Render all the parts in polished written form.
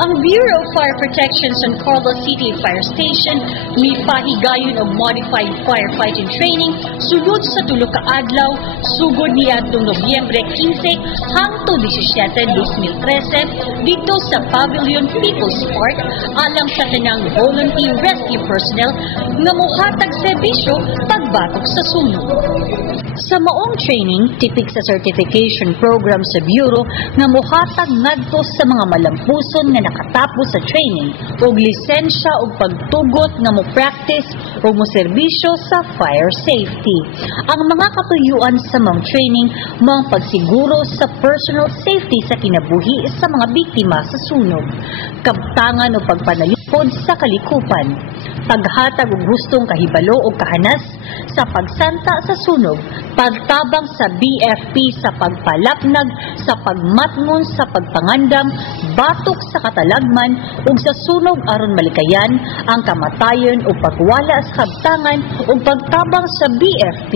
Ang Bureau of Fire Protection San Carlos City Fire Station mipahigayon og modified firefighting training sulod sa tulo ka adlaw sugod niadtong Nobyembre 15 hangtod 17, 2013 dito sa Pavilion People's Park alang sa tanang volunteer rescue personnel nga mohatag serbisyo pagbatok sa sunog. Sa maong training, tipik sa certification program sa Bureau nga mohatag ngadto sa mga malampuson nga nakatapos sa training og lisensya og pagtugot nga mo-practice o mo-serbisyo sa fire safety. Ang mga katuyuan sa maong training mao ang pagsiguro sa personal safety sa kinabuhi sa mga biktima sa sunog, kabtangan o pagpanalipod sa kalikupan, paghatag og gustong kahibalo o kahanas sa pagsanta sa sunog, pagtabang sa BFP sa pagpalapnag, sa pagmatngon sa pagpangandam, batok sa katalagman ug sa sunog aron malikayan ang kamatayon o pagwala sa kabtangan ug pagtabang sa BFP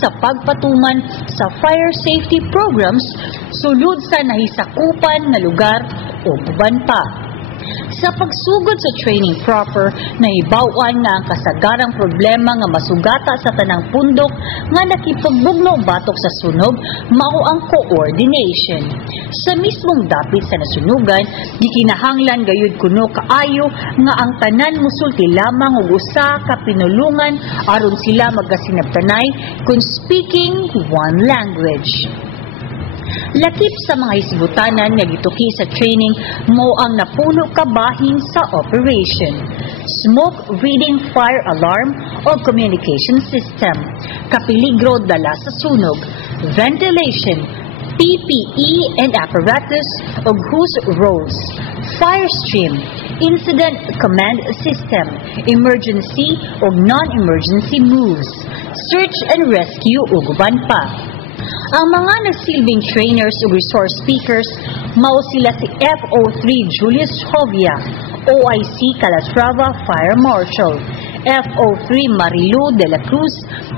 sa pagpatuman sa fire safety programs sulod sa nahisakupan nga lugar o uban pa. Sa pagsugod sa training proper, naibawan nga ang kasagarang problema nga masugata sa tanang pundok nga nakipagbugno batok sa sunog mao ang coordination. Sa mismong dapit sa nasunugan, gikinahanglan gayud kuno kaayo nga ang tanan musulti lamang og usa ka pinulungan aron sila magasinabtanay kung speaking one language. Lakip sa mga hisgutanan nga gituki sa training mo ang napuno kabahin sa operation. Smoke reading fire alarm o communication system. Kapiligro dala sa sunog. Ventilation, PPE and apparatus o whose roles. Fire stream, incident command system, emergency o non-emergency moves. Search and rescue ug uban pa. Ang mga nagsilbing trainers o resource speakers mao sila si FO3 Julius Jovia, OIC Calatrava Fire Marshal, FO3 Marilu de la Cruz,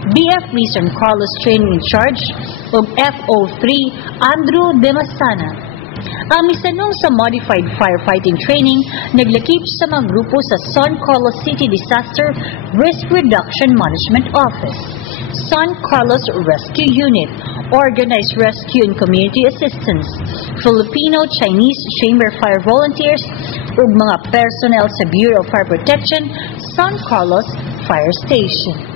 BFP San Carlos Training in Charge, ug FO3 Andrew de Masana. Ang misanong sa Modified Firefighting Training naglakip sa mga grupo sa San Carlos City Disaster Risk Reduction Management Office, San Carlos Rescue Unit, Organized Rescue and Community Assistance, Filipino-Chinese Chamber Fire Volunteers, ug mga personnel sa Bureau of Fire Protection, San Carlos Fire Station.